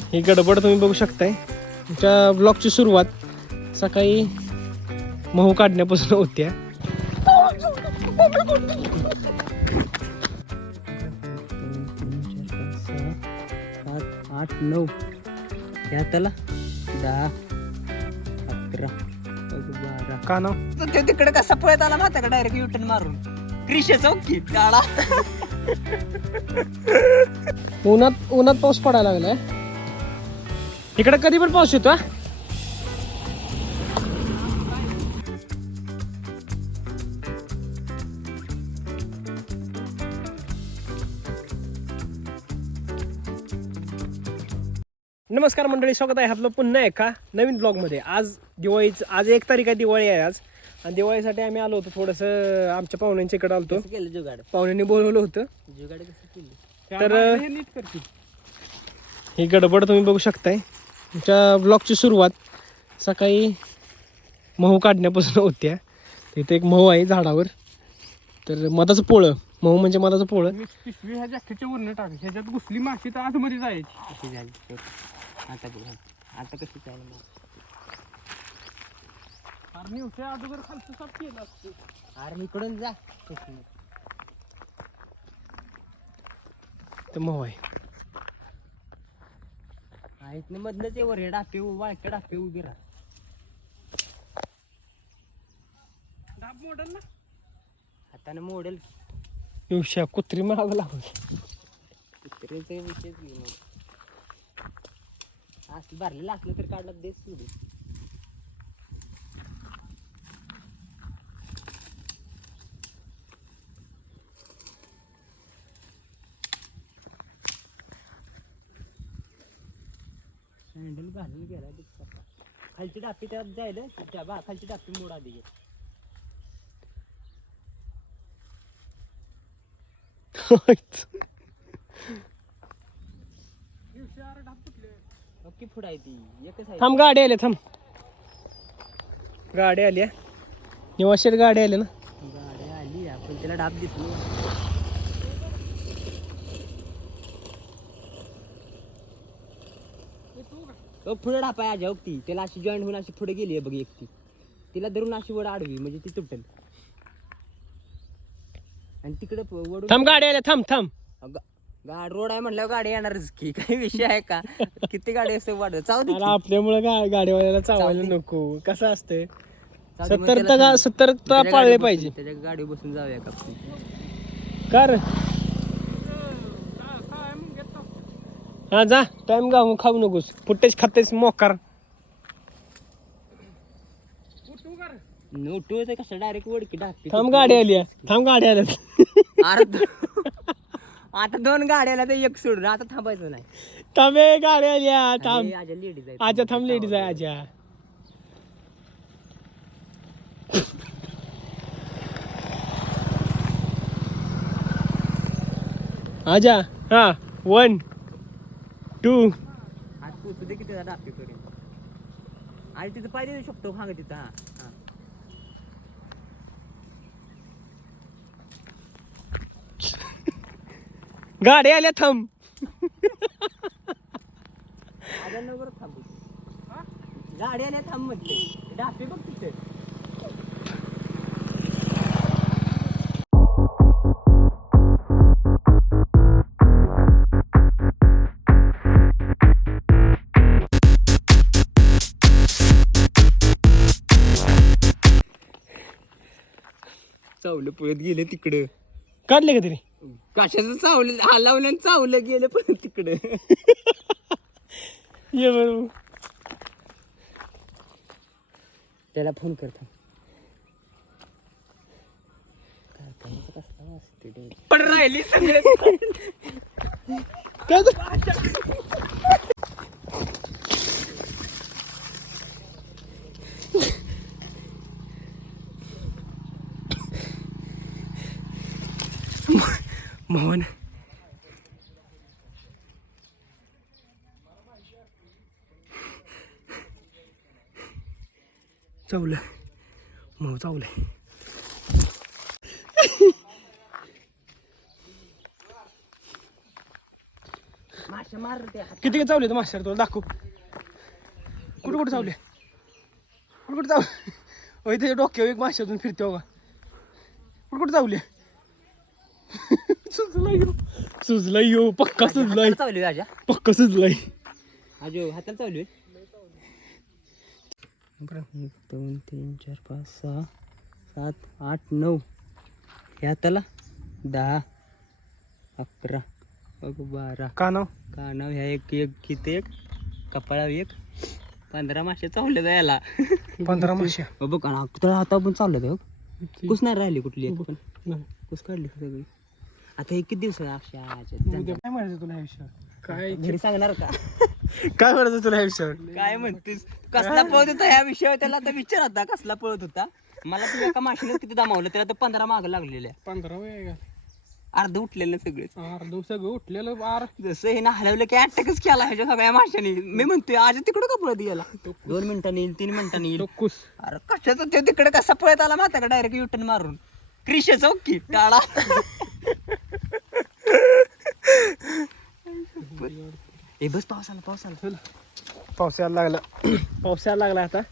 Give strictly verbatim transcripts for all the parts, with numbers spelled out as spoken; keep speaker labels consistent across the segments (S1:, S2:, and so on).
S1: ही गडबड तुम्ही बघू शकताय. तुमच्या ब्लॉगची सुरुवात सकाळी महू काढण्यापासून होत्या.
S2: सात आठ नऊ ह्या त्याला दहा अकरा बारा
S1: का नाव
S2: ते तिकडे कसा पळत आला माहिती का डायरेक्ट युटर्न मारून क्रिशे चौकी काळा.
S1: उन्हात उन्हात पाऊस पडायला लागलाय. इकडे कधी पण पाऊस येतो. नमस्कार मंडळी, स्वागत आहे आपलं पुन्हा एका नवीन ब्लॉगमध्ये. आज दिवाळीच आज एक तारीख आहे, दिवाळी आहे आज. आणि दिवाळीसाठी आम्ही आलो होतो थोडंसं आमच्या पाहुण्यांच्या इकडे आलो होतो.
S2: केलं जुगाड
S1: पाहुण्यांनी बोलवलं होतं.
S2: जुगाड कसं केली
S1: तर ही गडबड तुम्ही बघू शकताय. तुमच्या ब्लॉगची सुरुवात सकाळी महू काढण्यापासून होत्या. तिथे एक महू आहे झाडावर. तर मधाचं पोळं, महू म्हणजे मधाचं पोळं.
S3: पिशवी ह्या जॅकेटच्या वरनं टाक, ह्याच्यात घुसली माशी तर आतमध्ये जायची.
S2: कशी झाली आता बघा आता कशी चालेल मग.
S3: अरे निवत्या अगोदर खालचं साफ केलं असतं.
S2: अरे इकडून जा
S1: तर महू आहे.
S2: आहेत ना मधनच वर हे डापे वाळक्या डापे उभी राहा.
S3: डाब मोडल ना.
S2: हाताने मोडेल
S1: दिवशा कुत्री मागं लागून.
S2: कुत्र्याचा विषयच घेऊन असं भरलेलं असलं तर काढलं देत सोडून. हँडल घालून गेला दिसत. खालची डापी त्यात जायला त्या बा खालची डापी मोड आधी घे. ओके फुड आहे ती एकच आहे.
S1: थांब, गाडी आल्या. थांब, गाडी आल्या. निवाशेट गाडी आल्या ना.
S2: गाडी आली आपण त्याला डाब दिसलो. पुढे डाप आहे आजा ती त्याला अशी जॉईंट होऊन अशी पुढे गेली आहे बघ एकटी. तिला धरून अशी वड आडवी म्हणजे ती तुटेल. आणि तिकडे वडून
S1: थांब, गाडी आल्या. थांब थांब
S2: गाड रोड आहे म्हटल्यावर गाडी येणारच की. काही विषय आहे का? किती गाडी असते वाढ चाव दे की.
S1: आपल्यामुळे गाडीवाल्याला चावायला नको. कसं असतंय,
S2: चाव दे, मग त्याला
S1: सतर्कता
S2: सांग.
S1: सतर्कता
S2: त्याच्या
S1: पाळले
S2: गाडीवर
S1: पाहिजे.
S2: बसून- त्याच्या गाडी बसून जाऊया का आपण?
S1: कर हा जा. टाइम गाव खाऊ नकोस. फुटेज खातेस मोकार.
S2: नोटू ते कसं डायरेक्ट वडकी डाकते.
S1: थांब, गाडी आली. थांब, गाडी आल्या.
S2: अरे दो- आता दोन गाड्याला तर एक सोडून आता थांबायचं नाही.
S1: थांब, ए, गाडी आल्या. थांब
S2: आजा लेडीज आहे.
S1: आजा. थांब, लेडीज आहे आजा. आजा. हा, वन टू.
S2: आज पोचू दे की त्याचा डाके पर्यंत. आणि तिथं पाय देऊ शकतो भांग तिथं. हा हा
S1: गाडी आल्या. थांब.
S2: आजा नगर थांबू. गाडी आल्या थांब म्हणते. डाके बघ तिथे. चावलं पळत गेलं तिकडं.
S1: काढले का तरी?
S2: कशाचं चावलं हलावलं आणि चावलं गेलं पण तिकडं.
S1: ये बरोबर.
S2: त्याला फोन करता कसला असते पण राहिली सगळे.
S1: काय झालं? मोहन चावलं. मग चावलंय.
S2: माशा माशा मार ते हात.
S1: किती किती चावले तर मास्टर तुला दाखव. कुठे कुठे चावले कुठे कुठे चावले होय ते डोक्यावर एक माशातून फिरते बघा. कुठे कुठे चावले सुजलाय ह्यो. सुजलाय ह्यो पक्का सुजलाय
S2: हाताला चावली आजा.
S1: पक्का सुजलाय.
S2: आजो हाताला चावली एक दोन तीन चार पाच सहा सात आठ नऊ ह्या हाताला दहा अकरा बघ बारा
S1: का नाव
S2: कानाव ह्या एक एक किती एक कपाळावर एक पंधरा मासे चावले याला.
S1: पंधरा माश्या.
S2: बघ का तुला हाता पण चावलं बघ. कुस नाही राहिली कुठली एक पण कुस काढली सगळी. आता हे किती दिवस अक्षय
S1: काय म्हणायचं तुला ह्या विषयावर काय
S2: घरी सांगणार का
S1: काय म्हणायचं तुला ह्या विषयावर.
S2: काय म्हणतेस कसला पळत होता ह्या विषयावर त्याला तर विचार होता कसला पळत होता. मला तुला एका माशीने किती दमावलं त्याला तर पंधरा माग लागलेल्या
S3: पंधरा वेळ
S2: अर्ध उठलेलं सगळेच.
S3: अर्ध सगळं उठलेलं बार
S2: जसं हे ना हलवलं की अटॅकच केला ह्याच्या सगळ्या माशाने. मी म्हणतोय आज तिकडं का पळत गेला. दोन मिनिटांनी येईल तीन मिनिटांनी येईल.
S3: कुस
S2: अरे कशाचा ते तिकडे कसा पळत आला माता का डायरेक्ट युटर्न मारून क्रिशेचा ओके टाळा. ए बस पाऊस आला पाऊस आला चल.
S1: पाऊस यायला लागला पाऊस यायला लागला आता.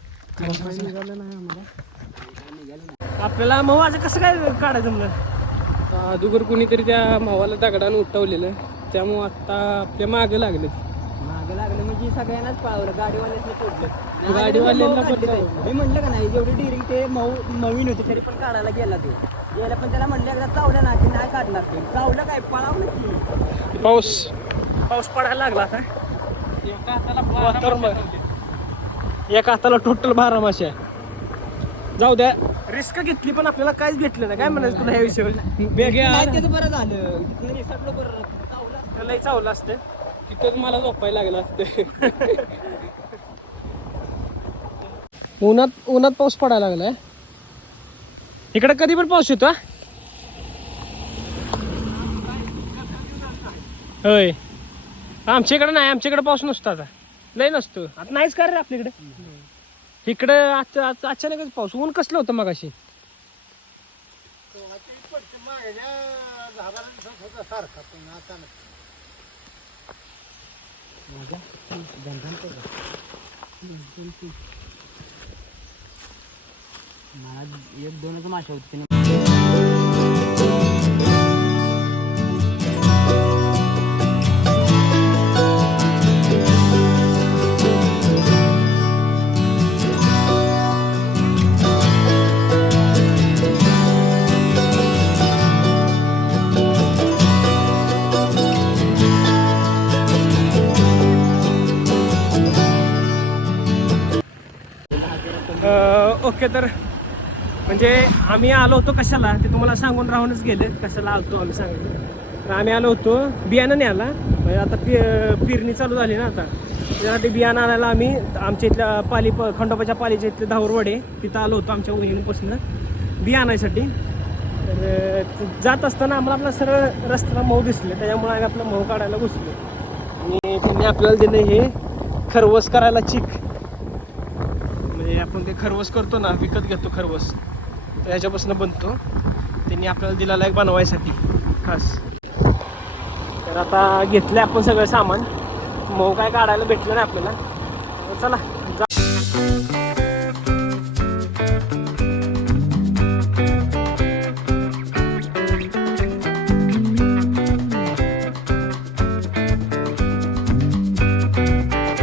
S1: आपल्याला मग आज कसं काय काढायचं म्हणलं.
S3: अगोदर कुणीतरी त्या भावाला दगडानं उठवलेलं त्यामुळं आता आपल्या मागे लागले.
S2: मागं लागलं म्हणजे सगळ्यांनाच पळवलं गाडीवाल्याच सोडलं.
S3: गाडीवाल्यांना पण
S2: मी म्हणलं का नाही जेवढी डिरिंग ते मऊ नवीन होती तरी पण काढायला गेला ते गेला पण त्याला म्हणलं एकदा चावलं ना की नाही काढणार ते. चावलं काय पळावलं की
S1: पाऊस पाऊस पडायला लागला आता. वातावरण एका हाताला टोटल बारा मासे. जाऊ द्या रिस्क घेतली पण आपल्याला काहीच भेटलं नाही. काय म्हणायचं तुला ह्या विषयावर.
S2: नाही त्याचं बरं झालं तिथनं निसटलं बरं चावलं असतं.
S1: त्यालाही चावलं असतं.
S3: तिथंच मला झोपायला लागलं असते.
S1: उन्हात उन्हात पाऊस पडायला लागलाय. इकडे कधी पण पाऊस येतो. होय आमच्या इकडे नाही. आमच्या इकडे पाऊस नसतो आता लय नसतो. आता नाहीच का रे आपल्याकडे. इकडं आता अचानकच पाऊस. ऊन कसलं होतं मगाशी.
S2: मला एक दोनच माशा होती.
S1: ओके तर म्हणजे आम्ही आलो होतो कशाला ते तुम्हाला सांगून राहूनच गेले. कशाला आलतो आम्ही सांगितलं. तर आम्ही आलो होतो बियाणं नाही आला म्हणजे आता पि पेरणी चालू झाली ना आता त्यासाठी बियाणं आणायला आम्ही आमच्या इथल्या पाली प खंडोबाच्या पालीच्या इथले धावरवडे तिथं आलो होतो आमच्या वहिनीपासून बिया आणायसाठी. तर जात असताना आम्हाला आपला सरळ रस्त्याला मऊ दिसले त्याच्यामुळे आम्ही आपला मऊ काढायला घुसलो. आणि त्यांनी आपल्याला दिलं हे खरवस करायला चिक. म्हणजे आपण ते खरवस करतो ना विकत घेतो खरवस तर ह्याच्यापासून बनतो. त्यांनी आपल्याला दिलेला एक बनवायसाठी खास. तर आता घेतलं आपण सगळं सामान. मऊ काय काढायला भेटलं नाही आपल्याला. चला